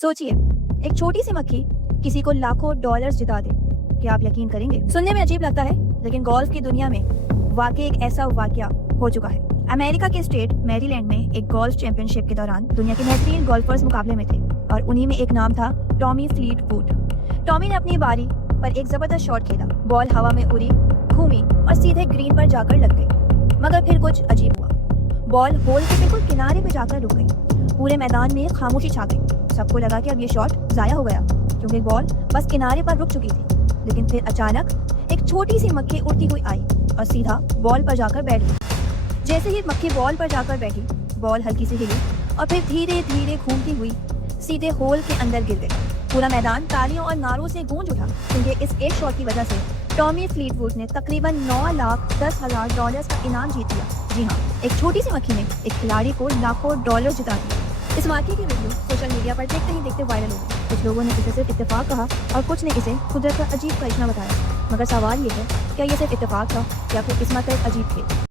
सोचिए, एक छोटी सी मक्खी किसी को लाखों डॉलर्स जिता दे। क्या आप यकीन करेंगे? सुनने में अजीब लगता है, लेकिन गोल्फ की दुनिया में वाकई एक ऐसा वाकया हो चुका है। अमेरिका के स्टेट मैरीलैंड में एक गोल्फ चैंपियनशिप के दौरान दुनिया के बेहतरीन गोल्फर्स मुकाबले में थे और उन्हीं में एक नाम था टॉमी फ्लीटवुड। टॉमी ने अपनी बारी पर एक जबरदस्त शॉट खेला। बॉल हवा में उड़ी, घूमी और सीधे ग्रीन पर जाकर लग गई। मगर फिर कुछ अजीब हुआ। बॉल होल के बिल्कुल किनारे पे जाकर रुक गई। पूरे मैदान में खामोशी छा गई। सबको लगा कि अब ये शॉट जाया हो गया, क्योंकि बॉल बस किनारे पर रुक चुकी थी। लेकिन फिर अचानक एक छोटी सी मक्खी उड़ती हुई आई और सीधा बॉल पर जाकर बैठ गई। जैसे ही मक्खी बॉल पर जाकर बैठी, बॉल हल्की सी हिली और फिर धीरे धीरे घूमती हुई सीधे होल के अंदर गिर गई। पूरा मैदान तालियों और नारों से गूंज उठा, क्योंकि इस एक शॉट की वजह से टॉमी फ्लीटवुड ने तकरीबन $9,10,000 का इनाम जीत लिया। जी हाँ, एक छोटी सी मक्खी ने एक खिलाड़ी को लाखों डॉलर जिता दिया। इस वाकये की वीडियो सोशल मीडिया पर देखते ही देखते वायरल हो गई। कुछ लोगों ने इसे सिर्फ इत्तेफाक कहा और कुछ ने इसे कुदरत का अजीब करिश्मा बताया। मगर सवाल ये है, क्या ये सिर्फ इत्तेफाक था या फिर किस्मत का एक अजीब खेल?